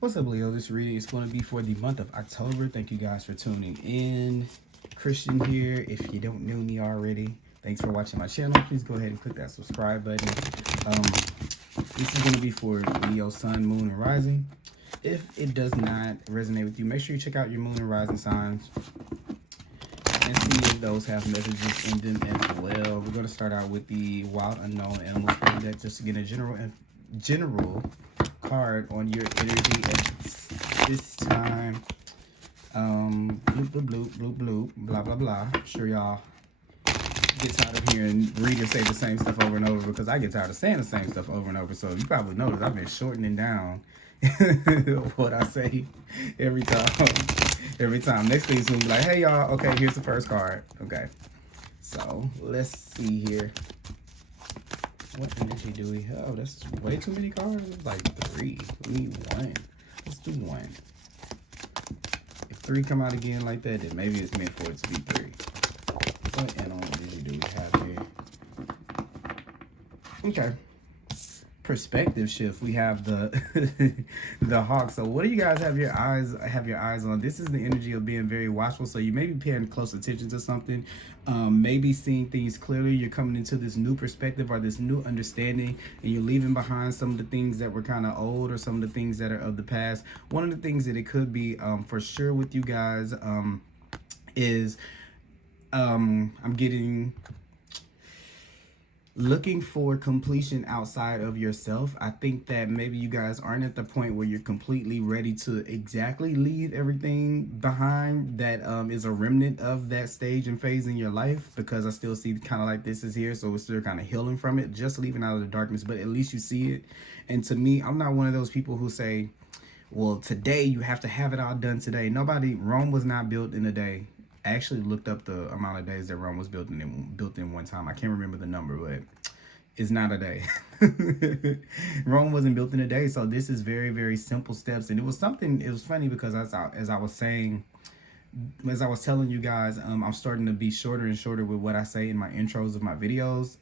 What's up, Leo? This reading is going to be for the month of October. Thank you guys for tuning in. Christian here. If you don't know me already, thanks for watching my channel. Please go ahead and click that subscribe button. This is going to be for Leo, Sun, Moon, and Rising. If it does not resonate with you, make sure you check out your Moon and Rising signs and see if those have messages in them as well. We're going to start out with the Wild Unknown Animals deck just to get a general card on your energy at this time. Bloop, bloop, bloop, bloop, bloop, blah, blah, blah. I'm sure y'all get tired of hearing readers say the same stuff over and over, because I get tired of saying the same stuff over and over. So you probably noticed I've been shortening down what I say every time. Next thing is gonna be like, hey y'all, okay, here's the first card. Okay, so let's see here. What energy do we have? That's way too many cards. It's like 3. We need 1. Let's do 1. If 3 come out again like that, then maybe it's meant for it to be 3. What energy do we have here? Okay. Perspective shift. We have the the hawk. So what do you guys have your eyes on? This is the energy of being very watchful. So you may be paying close attention to something, maybe seeing things clearly. You're coming into this new perspective or this new understanding, and you're leaving behind some of the things that were kind of old or some of the things that are of the past. One of the things that it could be for sure with you guys is I'm getting looking for completion outside of yourself. I think that maybe you guys aren't at the point where you're completely ready to exactly leave everything behind that is a remnant of that stage and phase in your life, because I still see kind of like this is here, so we're still kind of healing from it, just leaving out of the darkness, but at least you see it. And to me, I'm not one of those people who say, well, today you have to have it all done today. Rome was not built in a day. I actually looked up the amount of days that Rome was built in one time. I can't remember the number, but it's not a day. Rome wasn't built in a day. So this is very, very simple steps. And it was funny because as I was telling you guys, I'm starting to be shorter and shorter with what I say in my intros of my videos.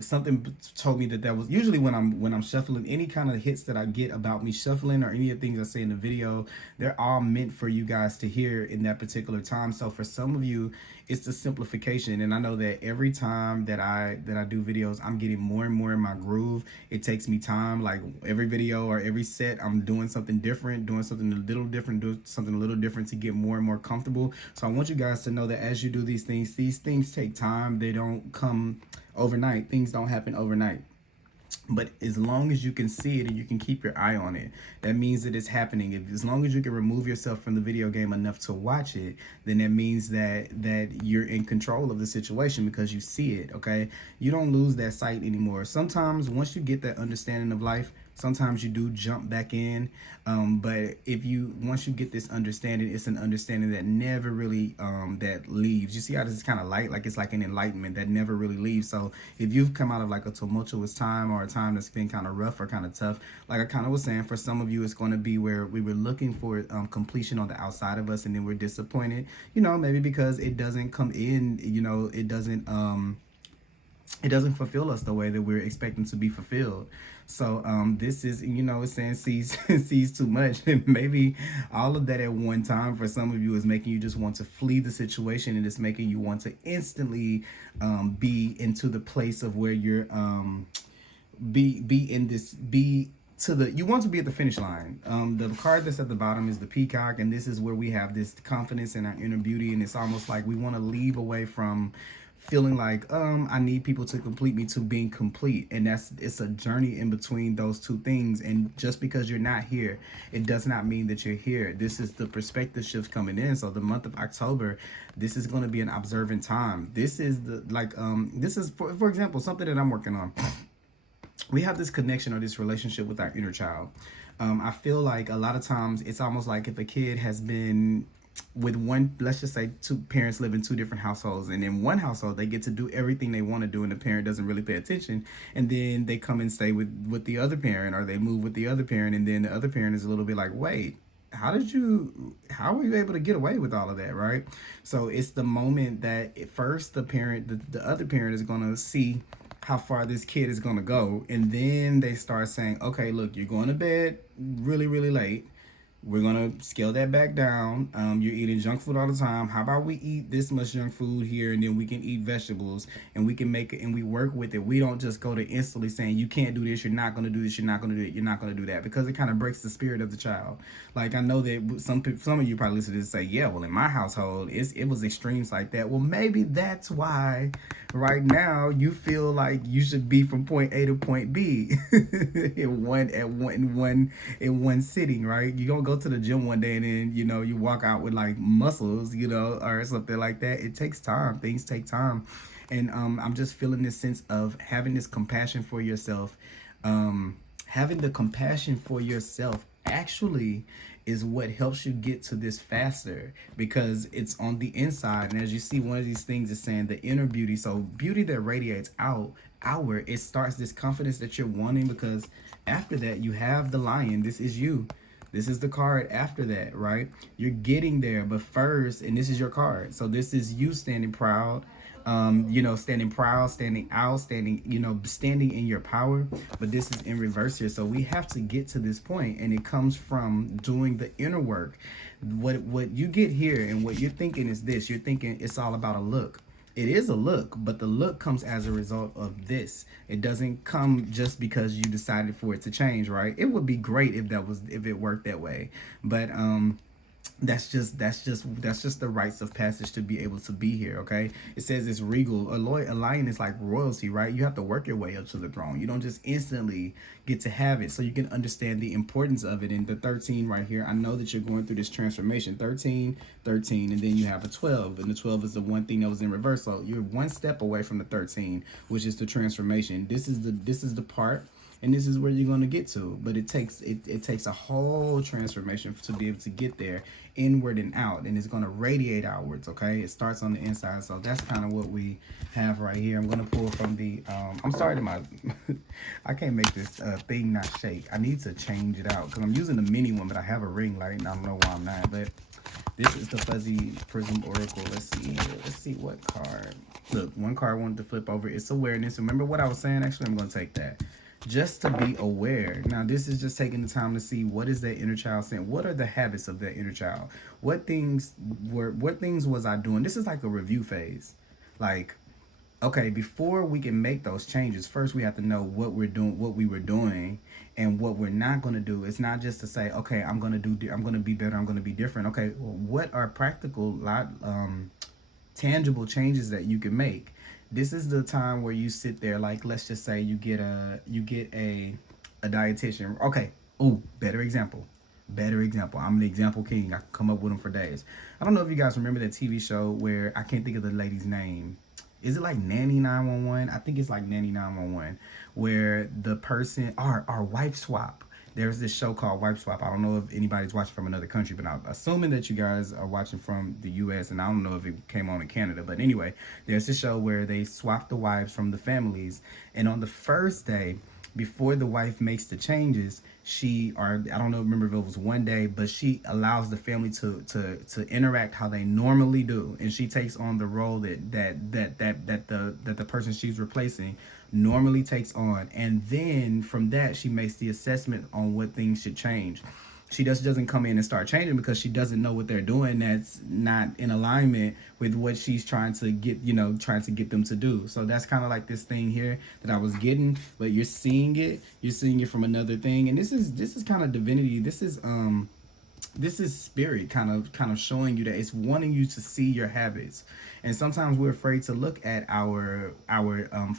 Something told me that was usually when I'm shuffling, any kind of hits that I get about me shuffling or any of the things I say in the video, they're all meant for you guys to hear in that particular time. So for some of you, it's the simplification. And I know that every time that I do videos, I'm getting more and more in my groove. It takes me time. Like every video or every set, I'm doing something different, doing something a little different to get more and more comfortable. So I want you guys to know that as you do these things take time. They don't come overnight. Things don't happen overnight. But as long as you can see it and you can keep your eye on it, that means that it's happening. As long as you can remove yourself from the video game enough to watch it, then that means that you're in control of the situation because you see it, okay? You don't lose that sight anymore. Sometimes once you get that understanding of life, sometimes you do jump back in, but once you get this understanding, it's an understanding that never really that leaves. You see how this is kind of light, like it's like an enlightenment that never really leaves. So if you've come out of like a tumultuous time or a time that's been kind of rough or kind of tough, like I kind of was saying, for some of you it's going to be where we were looking for completion on the outside of us, and then we're disappointed, maybe because it doesn't come in, it doesn't fulfill us the way that we're expecting to be fulfilled. So this is, it's saying sees too much. And maybe all of that at one time for some of you is making you just want to flee the situation, and it's making you want to instantly be into the place of where you're you want to be at the finish line. The card that's at the bottom is the peacock, and this is where we have this confidence in our inner beauty, and it's almost like we want to leave away from feeling like I need people to complete me to being complete, and it's a journey in between those two things. And just because you're not here, it does not mean that you're here. This is the perspective shift coming in. So the month of October, this is going to be an observant time. This is this is for example something that I'm working on. We have this connection or this relationship with our inner child. I feel like a lot of times it's almost like if a kid has been with one, let's just say two parents live in two different households, and in one household they get to do everything they want to do and the parent doesn't really pay attention, and then they come and stay with the other parent, or they move with the other parent, and then the other parent is a little bit like, wait, how were you able to get away with all of that, right? So it's the moment that at first the other parent is going to see how far this kid is gonna go, and then they start saying, okay, look, you're going to bed really, really late. We're gonna scale that back down. You're eating junk food all the time. How about we eat this much junk food here, and then we can eat vegetables, and we can make it, and we work with it. We don't just go to instantly saying you can't do this, you're not gonna do this, you're not gonna do it, you're not gonna do that, because it kind of breaks the spirit of the child. Like, I know that some of you probably listen to this and say, yeah, well, in my household, it was extremes like that. Well, maybe that's why right now you feel like you should be from point A to point B in one sitting, right? You don't go to the gym one day and then you walk out with like muscles, or something like that. It takes time. Things take time, and I'm just feeling this sense of having this compassion for yourself. Having the compassion for yourself actually is what helps you get to this faster, because it's on the inside. And as you see, one of these things is saying the inner beauty. So beauty that radiates outward, it starts this confidence that you're wanting, because after that you have the lion. This is you. This is the card after that, right? You're getting there, but first, and this is your card. So this is you standing proud, standing proud, standing out, standing in your power. But this is in reverse here. So we have to get to this point, and it comes from doing the inner work. What you get here and what you're thinking is this. You're thinking it's all about a look. It is a look, but the look comes as a result of this. It doesn't come just because you decided for it to change, right? It would be great if it worked that way, but that's just the rites of passage to be able to be here. Okay, it says it's regal. A lion is like royalty, right? You have to work your way up to the throne. You don't just instantly get to have it. So you can understand the importance of it. In the 13 right here, I know that you're going through this transformation. 13, and then you have a 12, and the 12 is the one thing that was in reverse. So you're one step away from the 13, which is the transformation. This is the part, and this is where you're going to get to. But it takes a whole transformation to be able to get there, inward and out, and it's going to radiate outwards. Okay, it starts on the inside. So that's kind of what we have right here. I'm going to pull from the I'm sorry to my I can't make this thing not shake. I need to change it out because I'm using the mini one, but I have a ring light and I don't know why I'm not. But this is the fuzzy prism oracle. Let's see what card. Look, one card I wanted to flip over. It's awareness. Remember what I was saying? Actually, I'm going to take that. Just to be aware. Now, this is just taking the time to see what is that inner child saying. What are the habits of that inner child? What things was I doing? This is like a review phase. Like, okay, before we can make those changes, first we have to know what we were doing, and what we're not going to do. It's not just to say, okay, I'm going to be better, I'm going to be different. Okay, well, what are practical, tangible changes that you can make? This is the time where you sit there, like, let's just say you get a dietitian. Okay. Oh, better example. I'm the example king. I can come up with them for days. I don't know if you guys remember that TV show where I can't think of the lady's name. Is it like Nanny 911? I think it's like Nanny 911, where the person, our wife swap. There's this show called Wife Swap. I don't know if anybody's watching from another country, but I'm assuming that you guys are watching from the US, and I don't know if it came on in Canada. But anyway, there's this show where they swap the wives from the families, and on the first day, before the wife makes the changes, I don't know, remember if it was one day, but she allows the family to interact how they normally do, and she takes on the role that the person she's replacing normally takes on, and then from that she makes the assessment on what things should change. She just doesn't come in and start changing because she doesn't know what they're doing that's not in alignment with what she's trying to get them to do. So that's kind of like this thing here that I was getting, but you're seeing it from another thing. And this is kind of divinity. This is spirit kind of showing you that it's wanting you to see your habits. And sometimes we're afraid to look at our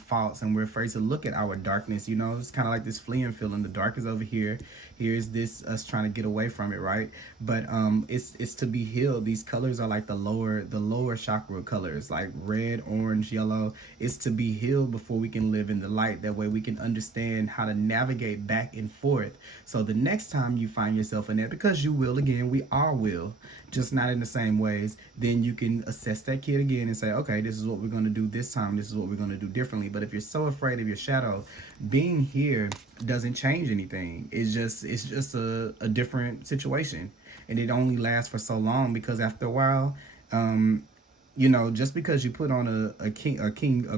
faults, and we're afraid to look at our darkness. It's kind of like this fleeing feeling. The dark is over here. Here's this us trying to get away from it, right? But it's to be healed. These colors are like the lower chakra colors, like red, orange, yellow. It's to be healed before we can live in the light. That way we can understand how to navigate back and forth. So the next time you find yourself in that, because you will, again, we all will, just not in the same ways, then you can assess that kid again and say, okay, this is what we're going to do this time. This is what we're going to do differently. But if you're so afraid of your shadow, being here doesn't change anything. It's just a different situation. And it only lasts for so long, because after a while, you know, just because you put on a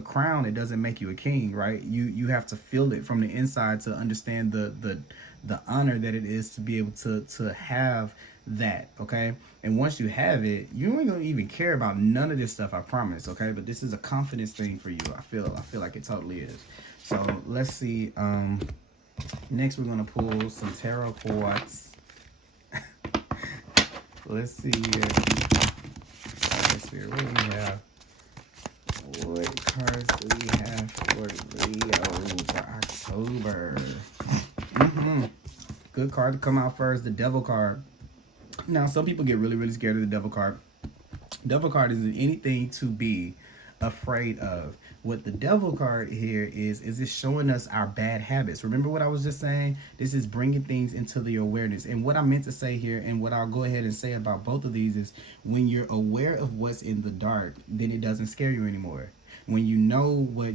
crown, it doesn't make you a king, right? You have to feel it from the inside to understand the honor that it is to be able to have that, okay? And once you have it, you ain't gonna even care about none of this stuff, I promise, okay? But this is a confidence thing for you. I feel like it totally is. So let's see. Next we're gonna pull some tarot cards. Let's see. Let's see. What do we have? What cards do we have for Leo for October? Good card to come out first, the Devil card. Now, some people get really, really scared of the Devil card. Devil card isn't anything to be afraid of. What the Devil card here is it's showing us our bad habits. Remember what I was just saying? This is bringing things into the awareness. And what I meant to say here, and what I'll go ahead and say about both of these, is when you're aware of what's in the dark, then it doesn't scare you anymore. When you know what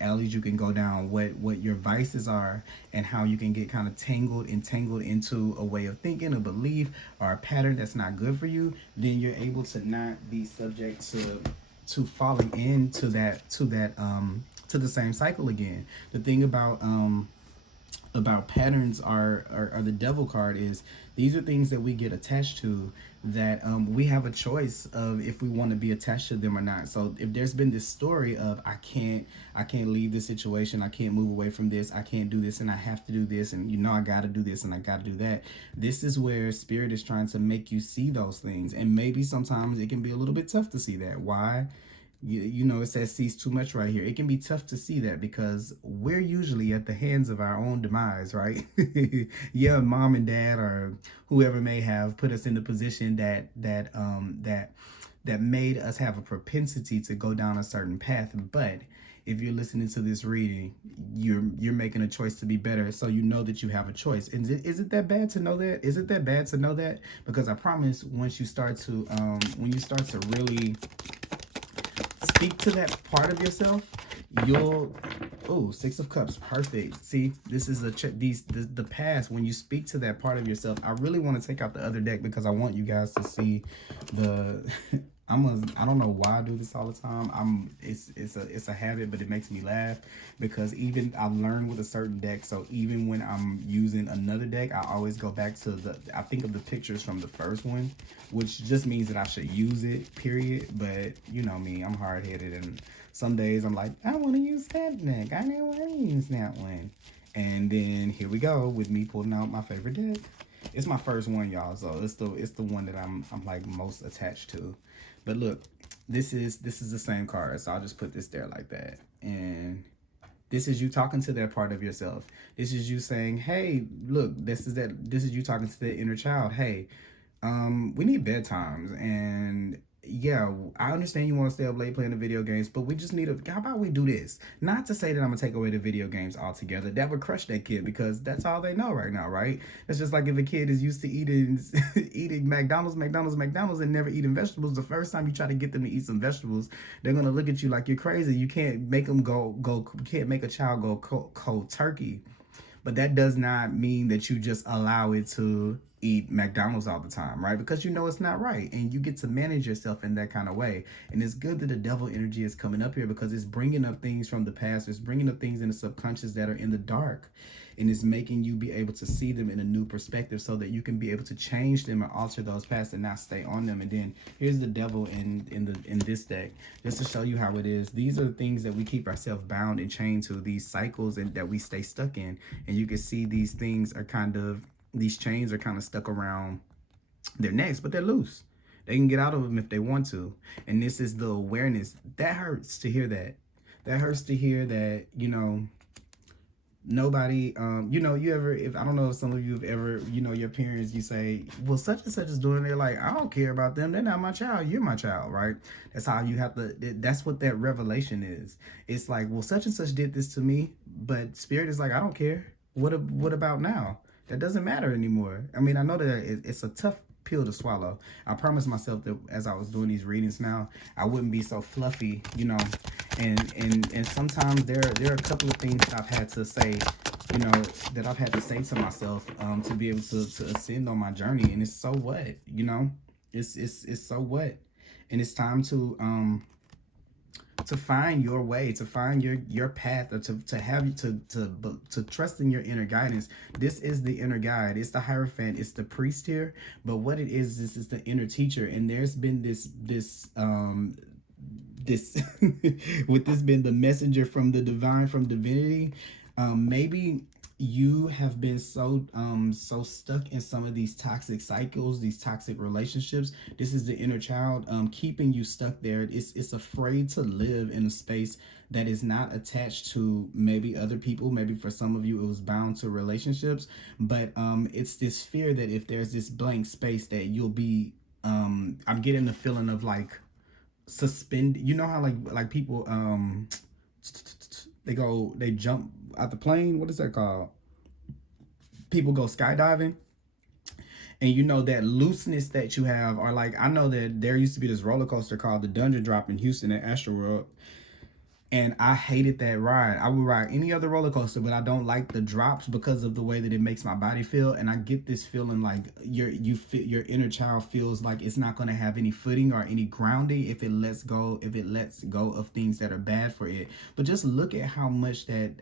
alleys you can go down, what your vices are, and how you can get kind of tangled into a way of thinking, a belief, or a pattern that's not good for you, then you're able to not be subject to falling into to the same cycle again. The thing about patterns are the Devil card is these are things that we get attached to that we have a choice of if we want to be attached to them or not. So if there's been this story of I can't leave this situation, I can't move away from this, I can't do this, and I have to do this, and you know I got to do this and I got to do that. This is where Spirit is trying to make you see those things, and maybe sometimes it can be a little bit tough to see that. Why? You know, it says sees too much right here. It can be tough to see that because we're usually at the hands of our own demise, right? Yeah, mom and dad or whoever may have put us in the position that made us have a propensity to go down a certain path. But if you're listening to this reading, you're making a choice to be better, so you know that you have a choice. And is it that bad to know that? Is it that bad to know that? Because I promise, once you start to when you start to really speak to that part of yourself, you'll Six of Cups, perfect. See, this is the past. When you speak to that part of yourself, I really want to take out the other deck because I want you guys to see the I don't know why I do this all the time. It's a habit, but it makes me laugh because even I've learned with a certain deck. So even when I'm using another deck, I always go back to I think of the pictures from the first one, which just means that I should use it, period. But you know me, I'm hard-headed, and some days I'm like, I want to use that deck. I didn't want to use that one. And then here we go with me pulling out my favorite deck. It's my first one, y'all, so it's the one that I'm like most attached to. But look, this is the same card, so I'll just put this there like that. And this is you talking to that part of yourself. This is you saying, hey, look, this is you talking to the inner child. Hey, we need bedtimes, and yeah, I understand you want to stay up late playing the video games, but we just need how about we do this? Not to say that I'm gonna take away the video games altogether. That would crush that kid because that's all they know right now, right? It's just like if a kid is used to eating eating McDonald's and never eating vegetables. The first time you try to get them to eat some vegetables, they're gonna look at you like you're crazy. You can't make them you can't make a child go cold turkey. But that does not mean that you just allow it to eat McDonald's all the time, right? Because you know it's not right, and you get to manage yourself in that kind of way. And it's good that the Devil energy is coming up here because it's bringing up things from the past. It's bringing up things in the subconscious that are in the dark, and it's making you be able to see them in a new perspective so that you can be able to change them and alter those past and not stay on them. And then here's the Devil in this deck, just to show you how it is. These are the things that we keep ourselves bound and chained to, these cycles and that we stay stuck in. And you can see these things are these chains are kind of stuck around their necks, but they're loose. They can get out of them if they want to. And this is the awareness. That hurts to hear that. That hurts to hear that, you know, nobody, you know, if I don't know if some of you have ever, you know, your parents, you say, well, such and such is doing, they're like, I don't care about them. They're not my child. You're my child, right? That's how you have to, that's what that revelation is. It's like, well, such and such did this to me, but Spirit is like, I don't care. What about now? That doesn't matter anymore. I mean, I know that it's a tough pill to swallow. I promised myself that as I was doing these readings now, I wouldn't be so fluffy, you know. And sometimes there are a couple of things that I've had to say, you know, that I've had to say to myself to be able to ascend on my journey. And it's so what, you know, it's so what. And it's time to find your way, to find your path, or to have to trust in your inner guidance. This is the inner guide. It's the Hierophant. It's the priest here. But what it is, this is the inner teacher. And there's been this with this been the messenger from the divine, from divinity. Maybe you have been so stuck in some of these toxic cycles, these toxic relationships. This is the inner child keeping you stuck there. It's afraid to live in a space that is not attached to maybe other people. Maybe for some of you it was bound to relationships, but it's this fear that if there's this blank space that you'll be I'm getting the feeling of like suspend. You know how like people they jump out the plane. What is that called? People go skydiving. And you know that looseness that you have, or like, I know that there used to be this roller coaster called the Dungeon Drop in Houston at Astroworld. And I hated that ride. I would ride any other roller coaster, but I don't like the drops because of the way that it makes my body feel. And I get this feeling like your inner child feels like it's not going to have any footing or any grounding if it lets go of things that are bad for it. But just look at how much that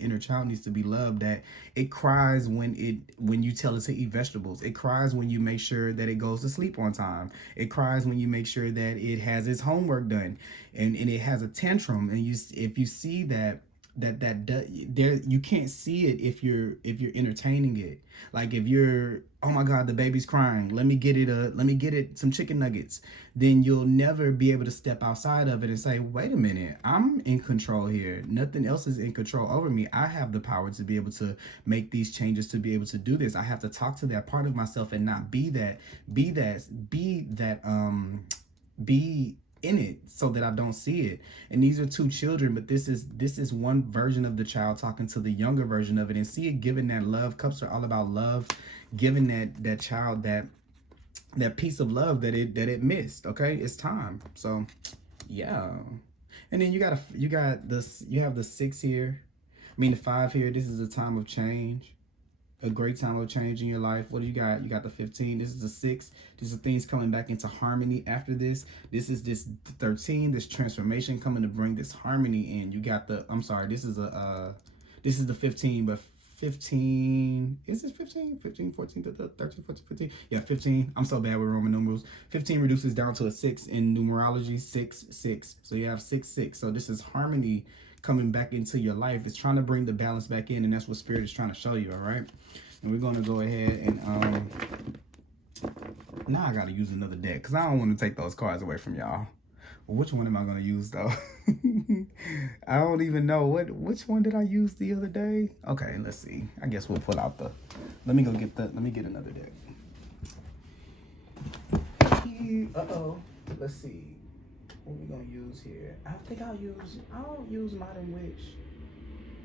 inner child needs to be loved, that it cries when you tell it to eat vegetables. It cries when you make sure that it goes to sleep on time. It cries when you make sure that it has its homework done. And it has a tantrum, and if you see that there, you can't see it if you're entertaining it. Like if you're, oh my God, the baby's crying, let me get it some chicken nuggets, then you'll never be able to step outside of it and say, wait a minute, I'm in control here. Nothing else is in control over me. I have the power to be able to make these changes, to be able to do this. I have to talk to that part of myself and not be in it, so that I don't see it. And these are two children, but this is one version of the child talking to the younger version of it, and see it giving that love. Cups are all about love, giving that child that piece of love that it missed. Okay, it's time. So yeah. And then you have the 6 here, the 5 here. This is a time of change, a great time of change in your life. What do you got? You got the 15. This is the 6. These are things coming back into harmony after this. This is this 13, this transformation coming to bring this harmony in. You got the, I'm sorry, this is the 15, but 15, is it 15? 15, 14, 13, 14, 15. Yeah, 15. I'm so bad with Roman numerals. 15 reduces down to a 6 in numerology. 6, 6. So you have 6, 6. So this is harmony coming back into your life. It's trying to bring the balance back in, and that's what Spirit is trying to show you. All right, and we're going to go ahead and now I got to use another deck because I don't want to take those cards away from y'all. Well, which one am I going to use though? I don't even know which one did I use the other day. Okay, let's see. I guess we'll pull out let me get another deck. Let's see what we're gonna use here. I'll use Modern Witch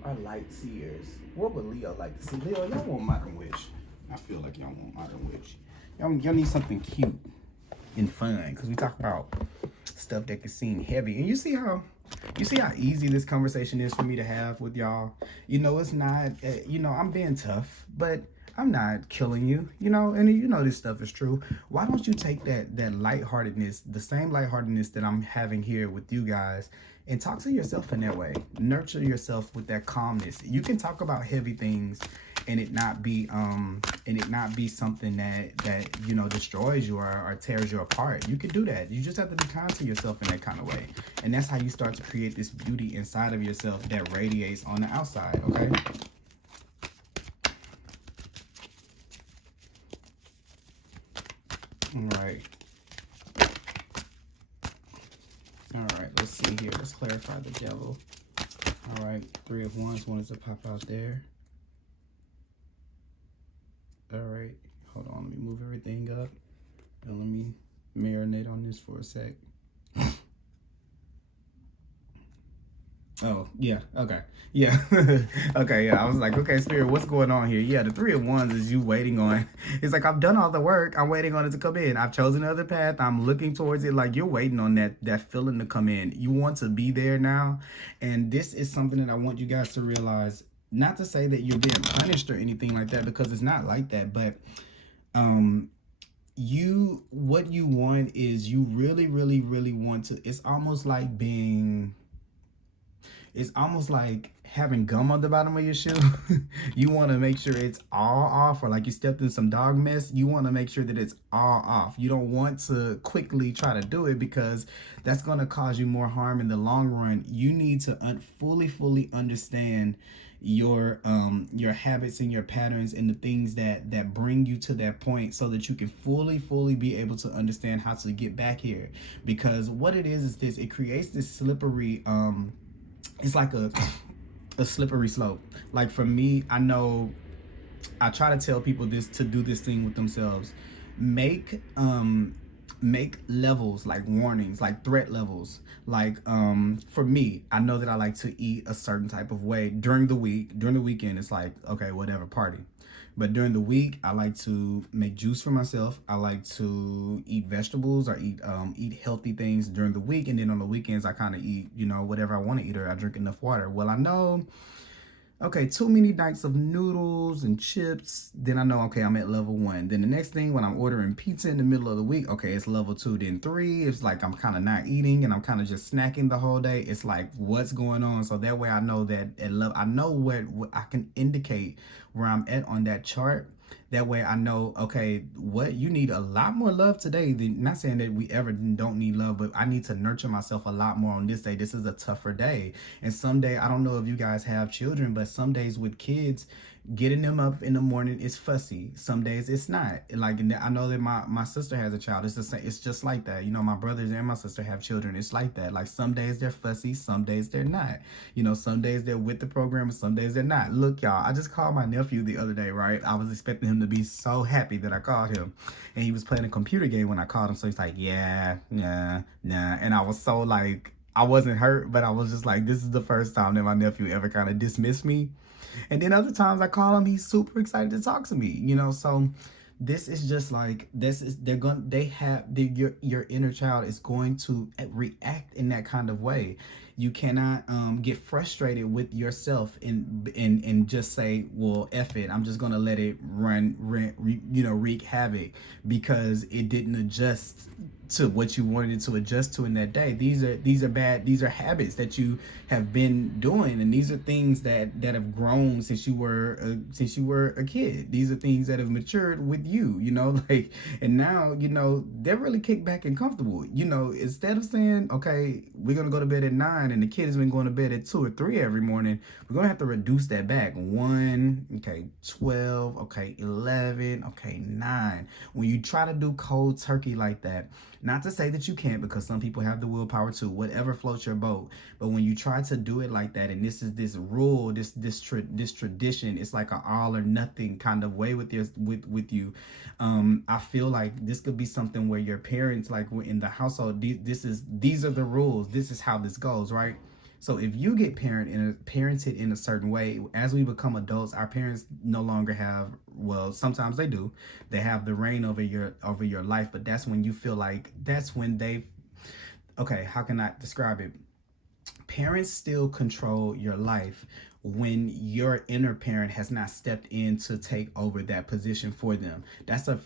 or Light Seers. What would Leo like to see? Leo, y'all want Modern Witch. I feel like y'all want Modern Witch. Y'all need something cute and fun, because we talk about stuff that can seem heavy. And you see how easy this conversation is for me to have with y'all. It's not, I'm being tough, but I'm not killing you, and this stuff is true. Why don't you take that lightheartedness, the same lightheartedness that I'm having here with you guys, and talk to yourself in that way. Nurture yourself with that calmness. You can talk about heavy things and it not be something that destroys you or tears you apart. You can do that. You just have to be kind to yourself in that kind of way. And that's how you start to create this beauty inside of yourself that radiates on the outside, okay? All right, let's see here. Let's clarify the devil. All right, 3 of Wands wanted to pop out there. All right, hold on. Let me move everything up. And let me marinate on this for a sec. Oh, yeah, okay. Yeah, okay, yeah. I was like, okay, Spirit, what's going on here? Yeah, the 3 of Wands is you waiting on. It's like, I've done all the work. I'm waiting on it to come in. I've chosen another path. I'm looking towards it. Like, you're waiting on that feeling to come in. You want to be there now. And this is something that I want you guys to realize. Not to say that you're being punished or anything like that, because it's not like that. But what you want is you really, really, really want to, it's almost like having gum on the bottom of your shoe. You want to make sure it's all off, or like you stepped in some dog mess. You want to make sure that it's all off. You don't want to quickly try to do it, because that's going to cause you more harm in the long run. You need to fully understand your habits and your patterns and the things that bring you to that point, so that you can fully be able to understand how to get back here. Because what it is this, it creates this slippery it's like a slippery slope. Like for me, I know I try to tell people this, to do this thing with themselves. Make levels, like warnings, like threat levels. Like for me, I know that I like to eat a certain type of way during the week. During the weekend, it's like, okay, whatever, party. But during the week, I like to make juice for myself. I like to eat vegetables, or eat healthy things during the week. And then on the weekends, I kind of eat, whatever I want to eat, or I drink enough water. Well, I know, okay, too many nights of noodles and chips, then I know, okay, I'm at level 1. Then the next thing, when I'm ordering pizza in the middle of the week, okay, it's level 2. Then 3, it's like I'm kind of not eating and I'm kind of just snacking the whole day. It's like, what's going on? So that way I know that I know what I can indicate where I'm at on that chart. That way I know, okay, what you need a lot more love today. Than, not saying that we ever don't need love, but I need to nurture myself a lot more on this day. This is a tougher day. And someday, I don't know if you guys have children, but some days with kids, getting them up in the morning is fussy. Some days it's not. Like, I know that my sister has a child. It's the same. It's just like that. My brothers and my sister have children. It's like that. Like, some days they're fussy, some days they're not. Some days they're with the program, and some days they're not. Look, y'all, I just called my nephew the other day, right? I was expecting him to be so happy that I called him, and he was playing a computer game when I called him. So he's like, yeah, nah, and I was so like, I wasn't hurt, but I was just like, this is the first time that my nephew ever kind of dismissed me. And then other times I call him, he's super excited to talk to me, so this is just like, your inner child is going to react in that kind of way. You cannot get frustrated with yourself and just say, well, F it, I'm just gonna let it wreak havoc because it didn't adjust to what you wanted it to adjust to in that day. These are habits that you have been doing, and these are things that have grown since you were a kid. These are things that have matured with you, like, and now they're really kicked back and comfortable. Instead of saying, okay, we're gonna go to bed at 9 and the kid has been going to bed at 2 or 3 every morning, we're gonna have to reduce that back. 1, okay, 12, okay, 11, okay, 9. When you try to do cold turkey like that, not to say that you can't, because some people have the willpower to, whatever floats your boat. But when you try to do it like that, and this is this rule, this tradition, it's like an all or nothing kind of way with you. I feel like this could be something where your parents, like in the household, these are the rules. This is how this goes, right? So if you get parented in a certain way, as we become adults, our parents no longer have, well, sometimes they do. They have the reign over your life, but that's when you feel like, that's when okay, how can I describe it? Parents still control your life when your inner parent has not stepped in to take over that position for them. That's a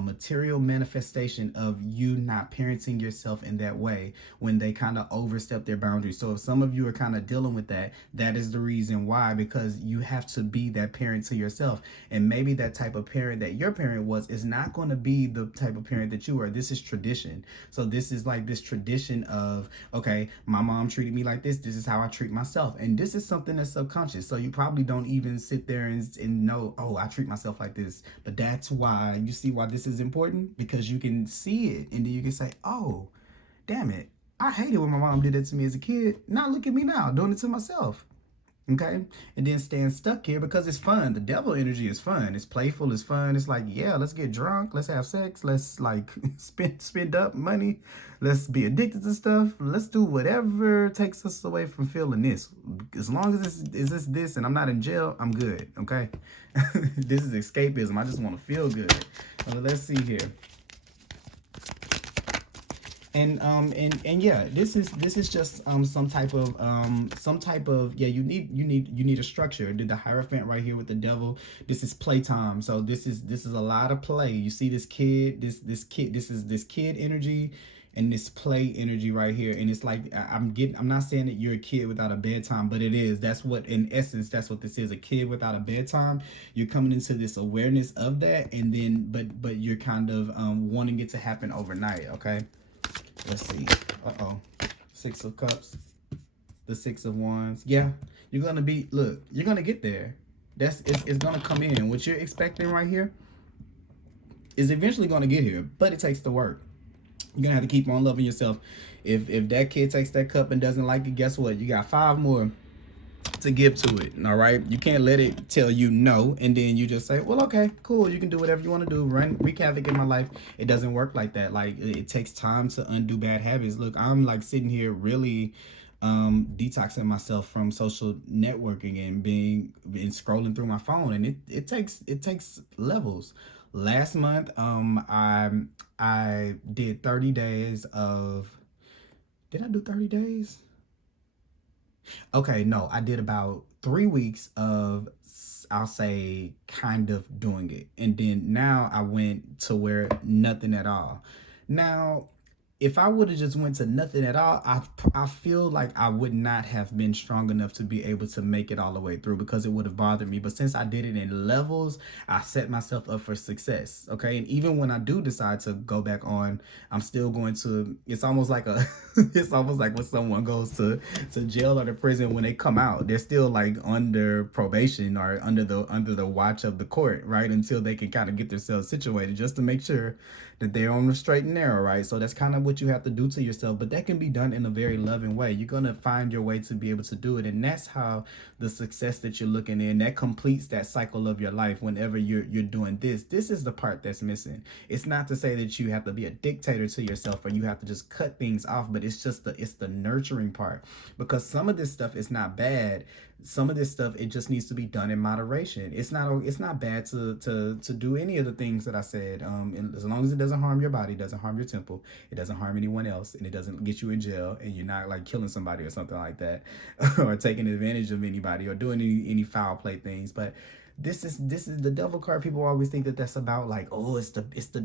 material manifestation of you not parenting yourself in that way, when they kind of overstep their boundaries. So if some of you are kind of dealing with that, that is the reason why, because you have to be that parent to yourself. And maybe that type of parent that your parent was is not going to be the type of parent that you are. This is tradition. So this is like this tradition of, okay, my mom treated me like this. This is how I treat myself. And this is something that's subconscious. So you probably don't even sit there and know, oh, I treat myself like this. But that's why, you see why this is important, because you can see it and then you can say, oh, damn it, I hated when my mom did that to me as a kid. Now look at me now doing it to myself. Okay, and then staying stuck here because it's fun. The devil energy is fun. It's playful. It's fun. It's like, yeah, let's get drunk. Let's have sex. Let's like spend up money. Let's be addicted to stuff. Let's do whatever takes us away from feeling this. As long as this and I'm not in jail, I'm good. Okay, this is escapism. I just want to feel good. Let's see here. And yeah, this is just some type of, yeah, you need a structure. The Hierophant right here with the devil, this is playtime. So this is a lot of play. You see this kid, this kid energy and this play energy right here. And it's like, I'm not saying that you're a kid without a bedtime, but it is. That's what, in essence, that's what this is, a kid without a bedtime. You're coming into this awareness of that, and then but you're kind of wanting it to happen overnight. Okay, let's see. Six of Cups, the Six of Wands. Yeah, you're gonna be, look, you're gonna get there. It's gonna come in. What you're expecting right here is eventually gonna get here, but it takes the work. You're gonna have to keep on loving yourself. If that kid takes that cup and doesn't like it, guess what? You got 5 more to give to it. All right, you can't let it tell you no and then you just say, well, okay, cool, you can do whatever you want to do, wreak havoc in my life. It doesn't work like that. Like, it takes time to undo bad habits. Look, I'm like sitting here really detoxing myself from social networking and scrolling through my phone, and it takes levels. Last month I did 30 days of, did I do 30 days? Okay, no, I did about 3 weeks of, I'll say, kind of doing it. And then now I went to where nothing at all. Now, if I would have just went to nothing at all, I feel like I would not have been strong enough to be able to make it all the way through, because it would have bothered me. But since I did it in levels, I set myself up for success. Okay, and even when I do decide to go back on, I'm still going to. It's almost like a. It's almost like when someone goes to jail or to prison, when they come out, they're still like under probation or under the watch of the court, right? Until they can kind of get themselves situated, just to make sure that they're on the straight and narrow, right? So that's kind of what you have to do to yourself, but that can be done in a very loving way. You're going to find your way to be able to do it, and that's how the success that you're looking in, that completes that cycle of your life. Whenever you're doing this is the part that's missing. It's not to say that you have to be a dictator to yourself or you have to just cut things off, but it's just the nurturing part, because some of this stuff is not bad. Some of this stuff, it just needs to be done in moderation. It's not bad to do any of the things that I said, as long as it doesn't harm your body, doesn't harm your temple, it doesn't harm anyone else, and it doesn't get you in jail, and you're not like killing somebody or something like that, or taking advantage of anybody, or doing any foul play things. But this is the devil card. People always think that that's about like, oh,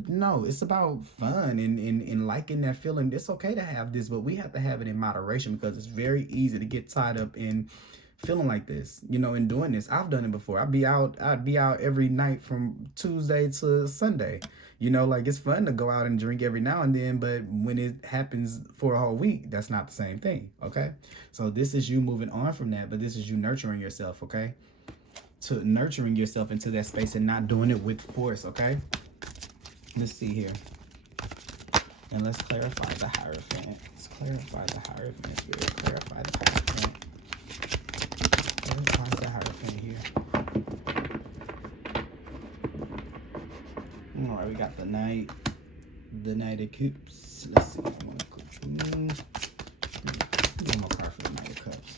no, it's about fun and liking that feeling. It's okay to have this, but we have to have it in moderation, because it's very easy to get tied up in feeling like this, in doing this. I've done it before. I'd be out every night from Tuesday to Sunday. Like, it's fun to go out and drink every now and then, but when it happens for a whole week, that's not the same thing. Okay, so this is you moving on from that, but this is you nurturing yourself. Okay, to nurturing yourself into that space and not doing it with force. Okay, let's see here, and let's clarify the Hierophant. Let's clarify the Hierophant. Spirit, clarify the Hierophant. Clarify the Hierophant here. All right, we got the Knight of Cups. Let's see. I want to go. One more card for the Knight of Cups.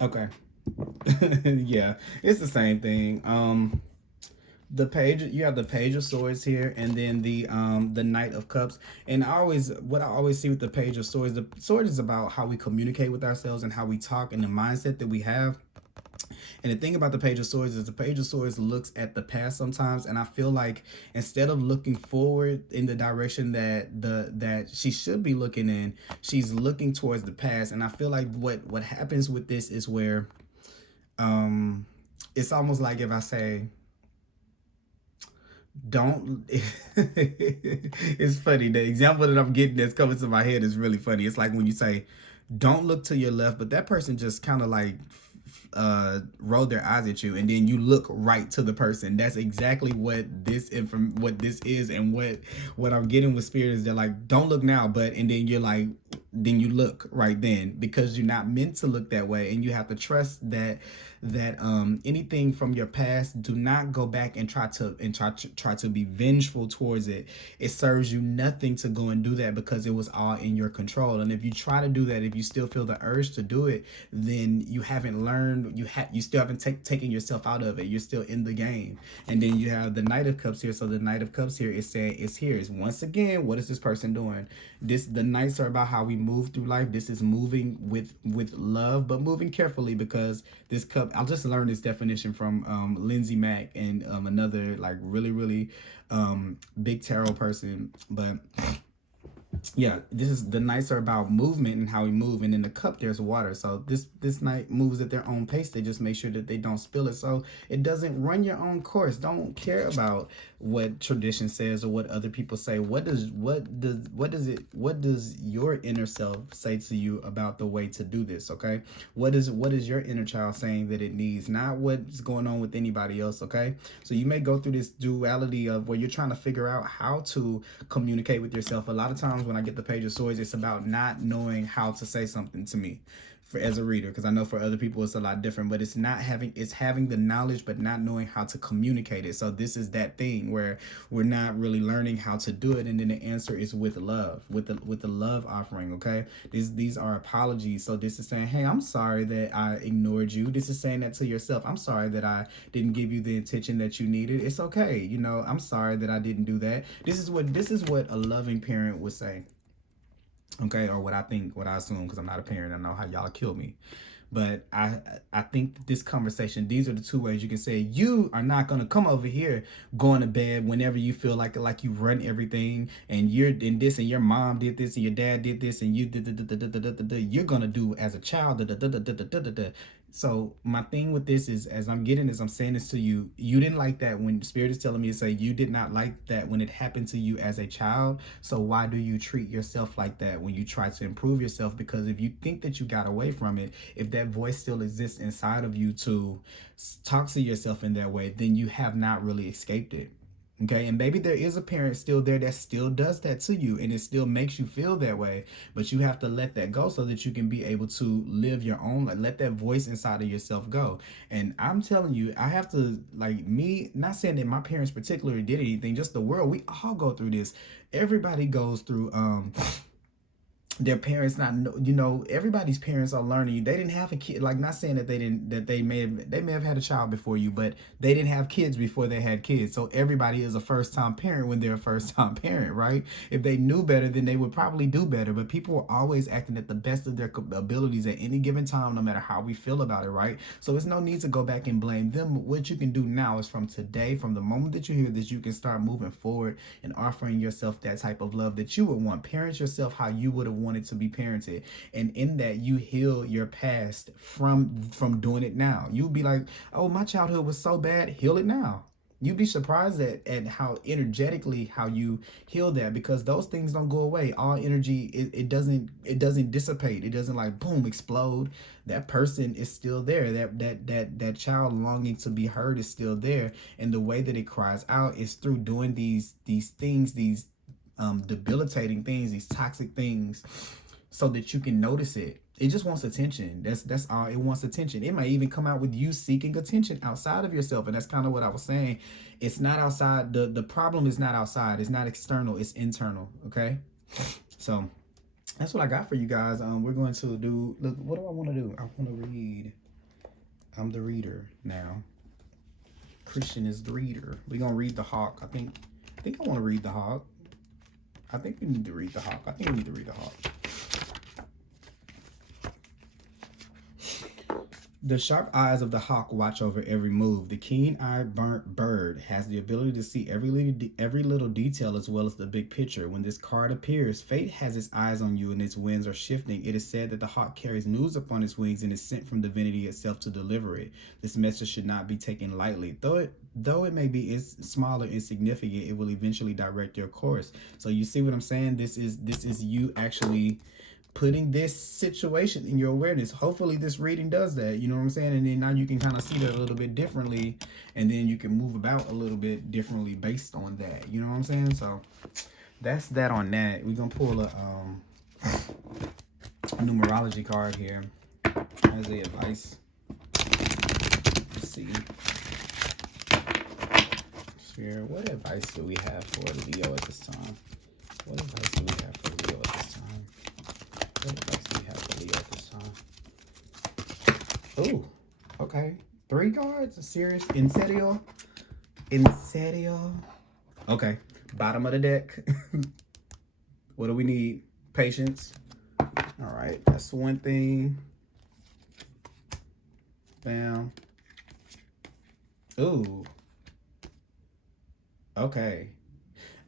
Okay. Yeah, it's the same thing. The page, you have the Page of Swords here, and then the Knight of Cups. And what I always see with the Page of Swords, the sword is about how we communicate with ourselves and how we talk and the mindset that we have. And the thing about the Page of Swords is the Page of Swords looks at the past sometimes, and I feel like instead of looking forward in the direction that she should be looking in, she's looking towards the past. And I feel like what happens with this is where it's almost like if I say, don't it's funny, the example that I'm getting that's coming to my head is really funny. It's like when you say don't look to your left, but that person just kind of like roll their eyes at you, and then you look right to the person. That's exactly what this is, and what I'm getting with Spirit is they're like, don't look now, and then you're like, then you look right then, because you're not meant to look that way. And you have to trust that anything from your past, do not go back and try to be vengeful towards it. It serves you nothing to go and do that, because it was all in your control. And if you try to do that, if you still feel the urge to do it, then you haven't learned, you still haven't taken yourself out of it. You're still in the game. And then you have the Knight of Cups here. So the Knight of Cups here is saying, it's once again, what is this person doing? The Knights are about how we move through life. This is moving with love, but moving carefully, because this cup, I'll just learn this definition from Lindsay Mack and another like really big tarot person. But yeah, the Knights are about movement and how we move, and in the cup there's water. So this Knight moves at their own pace. They just make sure that they don't spill it, so it doesn't run your own course. Don't care about what tradition says or what other people say. What does your inner self say to you about the way to do this? Okay, what is your inner child saying that it needs, not what's going on with anybody else. Okay, so you may go through this duality of where you're trying to figure out how to communicate with yourself. A lot of times when I get the Page of Swords, it's about not knowing how to say something to me as a reader, because I know for other people it's a lot different, but it's having the knowledge but not knowing how to communicate it. So this is that thing where we're not really learning how to do it, and then the answer is with love, with the love offering. Okay, these are apologies. So this is saying, hey, I'm sorry that I ignored you. This is saying that to yourself. I'm sorry that I didn't give you the attention that you needed. It's okay, you know, I'm sorry that I didn't do that. This is what a loving parent would say. Okay, or what I assume, because I'm not a parent. I know how y'all kill me. But I think that this conversation, these are the two ways you can say, you are not going to come over here going to bed whenever you feel like you run everything, and you're in this, and your mom did this, and your dad did this, and you did you're going to do as a child. So my thing with this is, as I'm getting this, I'm saying this to you, you didn't like that when Spirit is telling me to say you did not like that when it happened to you as a child. So why do you treat yourself like that when you try to improve yourself? Because if you think that you got away from it, if that voice still exists inside of you to talk to yourself in that way, then you have not really escaped it. Okay, and maybe there is a parent still there that still does that to you, and it still makes you feel that way, but you have to let that go so that you can be able to live your own life. Let that voice inside of yourself go. And I'm telling you, I have to, like, me, not saying that my parents particularly did anything, just the world, we all go through this. Everybody goes through their parents, not, you know, everybody's parents are learning. They didn't have a kid, like, not saying that they may have had a child before you, but they didn't have kids before they had kids. So everybody is a first-time parent when they're a first-time parent, right? If they knew better, then they would probably do better. But people are always acting at the best of their abilities at any given time, no matter how we feel about it, right? So there's no need to go back and blame them. What you can do now is, from today, from the moment that you hear this, you can start moving forward and offering yourself that type of love that you would want. Parent yourself how you would have wanted to be parented, and in that you heal your past from doing it now. You'll be like, oh, my childhood was so bad, heal it now. You'd be surprised at how energetically how you heal that, because those things don't go away. All energy, it doesn't dissipate. It doesn't like boom explode. That person is still there. That child longing to be heard is still there, and the way that it cries out is through doing these things, these debilitating things, these toxic things, so that you can notice it. It just wants attention. That's all. It wants attention. It might even come out with you seeking attention outside of yourself. And that's kind of what I was saying. It's not outside. The problem is not outside. It's not external. It's internal. Okay. So that's what I got for you guys. We're going to do, look, what do I want to do? I want to read. I'm the reader now. Christian is the reader. We're going to read the Hawk. I think I want to read the Hawk. I think we need to read the Hawk. The sharp eyes of the hawk watch over every move. The keen-eyed burnt bird has the ability to see every little detail as well as the big picture. When this card appears, fate has its eyes on you and its winds are shifting. It is said that the hawk carries news upon its wings and is sent from divinity itself to deliver it. This message should not be taken lightly. Though it may be small or insignificant, it will eventually direct your course. So you see what I'm saying? This is you actually putting this situation in your awareness. Hopefully this reading does that, you know what I'm saying? And then now you can kind of see that a little bit differently, and then you can move about a little bit differently based on that, you know what I'm saying? So that's that on that. We're gonna pull a numerology card here as the advice. Let's see. Seer, what advice do we have for Leo at this time? What advice do we have for Leo at this time? What advice do we have for Leo at this time? Ooh, okay. 3 cards? Serious? In serio? In serio? Okay. Bottom of the deck. What do we need? Patience. All right. That's one thing. Bam. Ooh. Okay.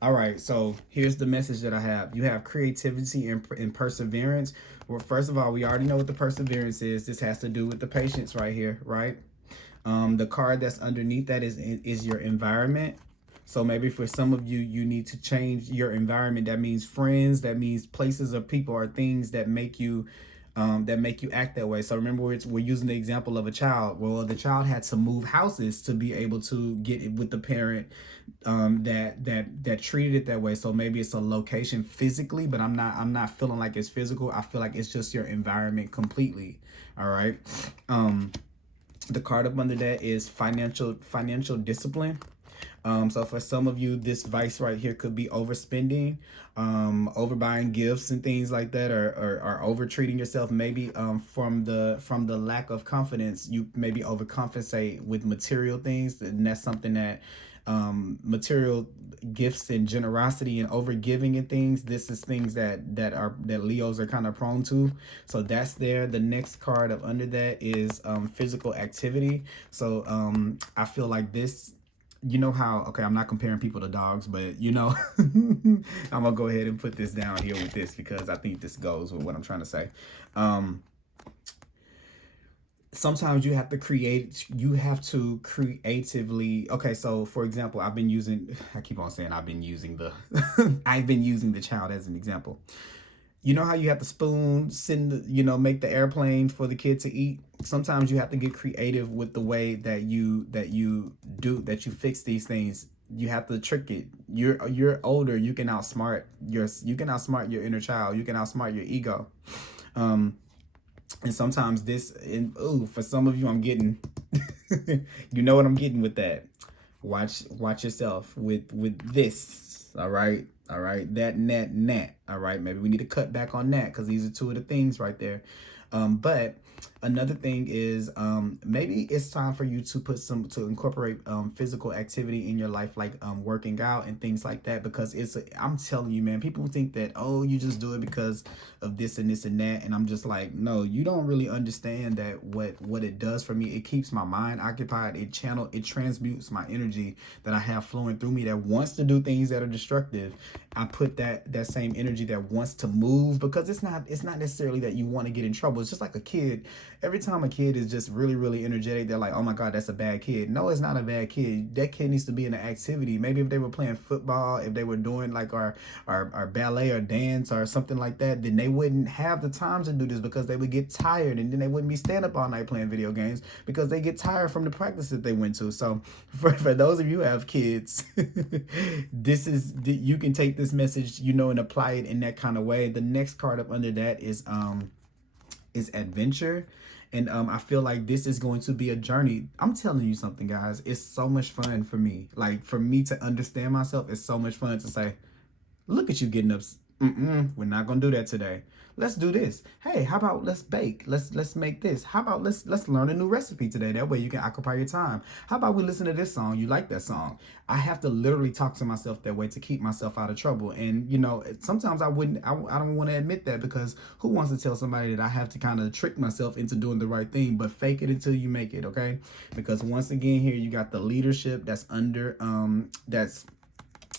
All right. So here's the message that I have. You have creativity and perseverance. Well, first of all, we already know what the perseverance is. This has to do with the patience right here, right? The card that's underneath that is your environment. So maybe for some of you, you need to change your environment. That means friends, that means places or people or things that make you act that way. So remember, we're using the example of a child. Well, the child had to move houses to be able to get it with the parent that treated it that way. So maybe it's a location physically, but I'm not feeling like it's physical. I feel like it's just your environment completely. All right. The card up under that is financial discipline. So for some of you, this vice right here could be overspending, overbuying gifts and things like that, or over treating yourself. Maybe from the lack of confidence, you maybe overcompensate with material things, and that's something that material gifts and generosity and over giving and things. This is things that Leos are kind of prone to. So that's there. The next card up under that is physical activity. So I feel like this. You know how, okay, I'm not comparing people to dogs, but you know, I'm gonna go ahead and put this down here with this because I think this goes with what I'm trying to say. Sometimes you have to creatively, okay, so for example, I keep on saying I've been using the I've been using the child as an example. You know how you have to make the airplane for the kid to eat? Sometimes you have to get creative with the way that you fix these things. You have to trick it. You're older. You can outsmart your inner child. You can outsmart your ego. And sometimes for some of you, I'm getting, you know what I'm getting with that. Watch yourself with this. All right. All right. That. All right. Maybe we need to cut back on that because these are 2 of the things right there. But another thing is maybe it's time for you to incorporate physical activity in your life, like working out and things like that, because I'm telling you, man, people think that, oh, you just do it because of this and this and that, and I'm just like, no, you don't really understand that what it does for me. It keeps my mind occupied. It transmutes my energy that I have flowing through me that wants to do things that are destructive. I put that same energy that wants to move, because it's not necessarily that you want to get in trouble. It's just like a kid. Every time a kid is just really, really energetic, they're like, oh my God, that's a bad kid. No, it's not a bad kid. That kid needs to be in an activity. Maybe if they were playing football, if they were doing like our ballet or dance or something like that, then they wouldn't have the time to do this because they would get tired, and then they wouldn't be staying up all night playing video games because they get tired from the practice that they went to. So for those of you who have kids, you can take this message, and apply it in that kind of way. The next card up under that is adventure. And I feel like this is going to be a journey. I'm telling you something, guys. It's so much fun for me. Like, for me to understand myself, it's so much fun to say, look at you getting up. We're not going to do that today. Let's do this. Hey, how about let's bake? Let's make this. How about let's learn a new recipe today? That way you can occupy your time. How about we listen to this song? You like that song? I have to literally talk to myself that way to keep myself out of trouble. And sometimes I don't want to admit that, because who wants to tell somebody that I have to kind of trick myself into doing the right thing? But fake it until you make it, okay? Because once again, here you got the leadership that's under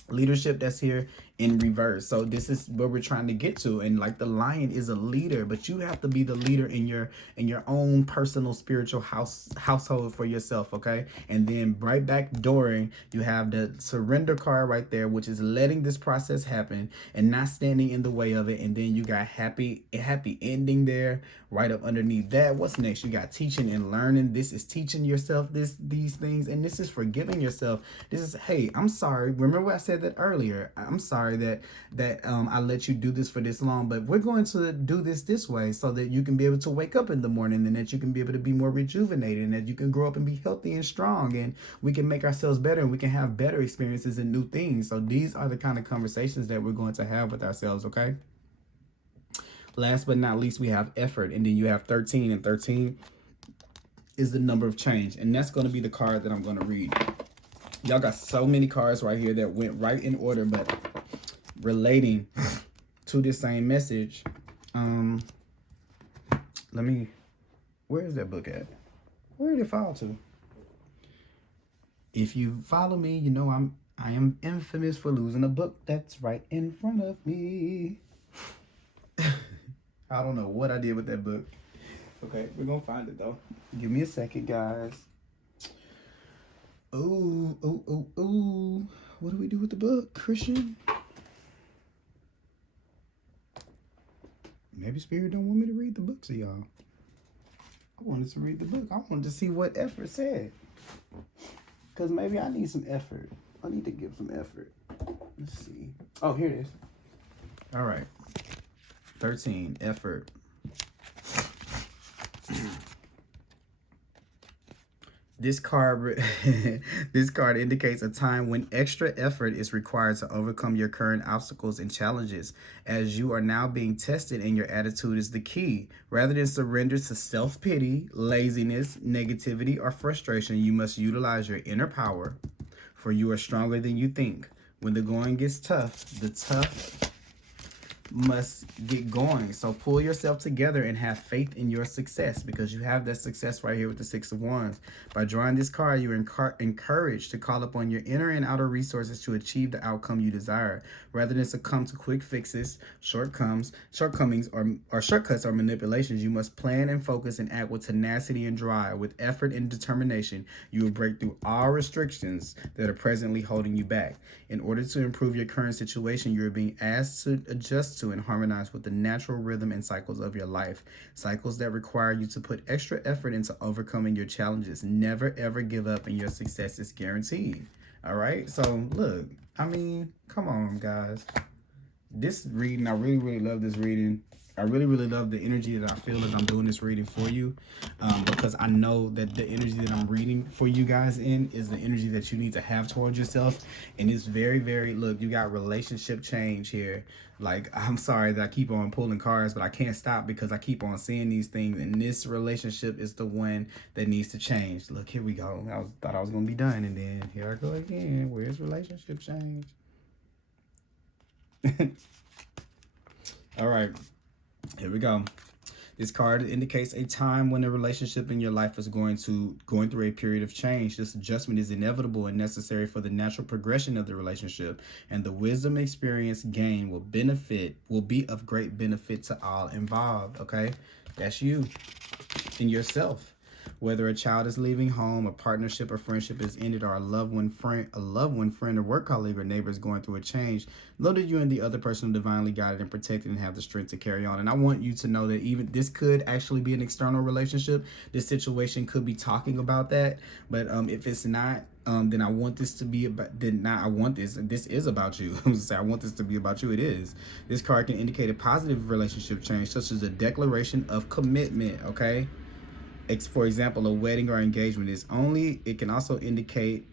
leadership that's here in reverse. So this is where we're trying to get to. And like the lion is a leader, but you have to be the leader in your own personal spiritual household for yourself, okay? And then right back during, you have the surrender card right there, which is letting this process happen and not standing in the way of it. And then you got happy ending there Right up underneath that, what's next? You got teaching and learning. This is teaching yourself these things, and this is forgiving yourself. This is, hey, I'm sorry. Remember I said that earlier. I'm sorry that I let you do this for this long, but we're going to do this way so that you can be able to wake up in the morning, and that you can be able to be more rejuvenated, and that you can grow up and be healthy and strong, and we can make ourselves better, and we can have better experiences and new things. So these are the kind of conversations that we're going to have with ourselves, okay? Last but not least, we have effort, and then you have 13, and 13 is the number of change, and that's going to be the card that I'm going to read. Y'all got so many cards right here that went right in order, but relating to this same message. Where is that book at? Where did it fall to? If you follow me, you know I am infamous for losing a book that's right in front of me. I don't know what I did with that book. Okay, we're gonna find it though. Give me a second, guys. Ooh. What do we do with the book, Christian? Maybe Spirit don't want me to read the book to y'all. I wanted to read the book. I wanted to see what effort said. Because maybe I need some effort. I need to give some effort. Let's see. Oh, here it is. All right. 13, effort. This card indicates a time when extra effort is required to overcome your current obstacles and challenges, as you are now being tested and your attitude is the key. Rather than surrender to self-pity, laziness, negativity, or frustration, you must utilize your inner power, for you are stronger than you think. When the going gets tough, the tough must get going. So pull yourself together and have faith in your success, because you have that success right here with the Six of Wands. By drawing this card, you're encouraged to call upon your inner and outer resources to achieve the outcome you desire, rather than succumb to quick fixes, shortcomings, or shortcuts or manipulations. You must plan and focus and act with tenacity and drive. With effort and determination, you will break through all restrictions that are presently holding you back. In order to improve your current situation, you are being asked to adjust to and harmonize with the natural rhythm and cycles of your life. Cycles that require you to put extra effort into overcoming your challenges. Never ever give up, and your success is guaranteed. All right, so look, I mean, come on, guys. This reading, I really love this reading. I really love the energy that I feel as I'm doing this reading for you, because I know that the energy that I'm reading for you guys in is the energy that you need to have towards yourself. And it's very, look, you got relationship change here. Like, I'm sorry that I keep on pulling cards, but I can't stop because I keep on seeing these things. And this relationship is the one that needs to change. Look, here we go. Thought I was going to be done. And then here I go again. Where's relationship change? All right. Here we go. This card indicates a time when a relationship in your life is going through a period of change. This adjustment is inevitable and necessary for the natural progression of the relationship, and the wisdom experience gained will be of great benefit to all involved. Okay, that's you and yourself. Whether a child is leaving home, a partnership or friendship is ended, or a loved one, friend, or work colleague or neighbor is going through a change, know that you and the other person are divinely guided and protected and have the strength to carry on. And I want you to know that even this could actually be an external relationship. This situation could be talking about that, but if it's not, then I want this to be about. I want this. This is about you. I'm gonna say I want this to be about you. It is. This card can indicate a positive relationship change, such as a declaration of commitment. Okay. For example, a wedding or engagement it can also indicate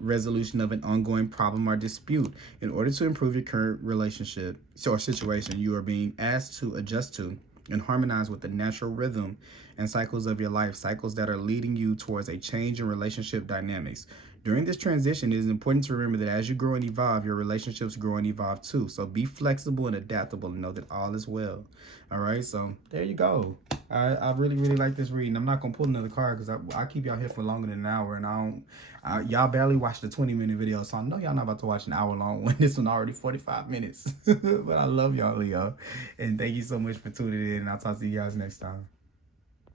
resolution of an ongoing problem or dispute. In order to improve your current relationship or situation, you are being asked to adjust to and harmonize with the natural rhythm and cycles of your life, cycles that are leading you towards a change in relationship dynamics. During this transition, it is important to remember that as you grow and evolve, your relationships grow and evolve too. So be flexible and adaptable and know that all is well. All right, so there you go. I really like this reading. I'm not gonna pull another card because I keep y'all here for longer than an hour, and y'all barely watched the 20-minute video, so I know y'all not about to watch an hour-long one. This one already 45 minutes. But I love y'all, Leo, and thank you so much for tuning in. I'll talk to you guys next time.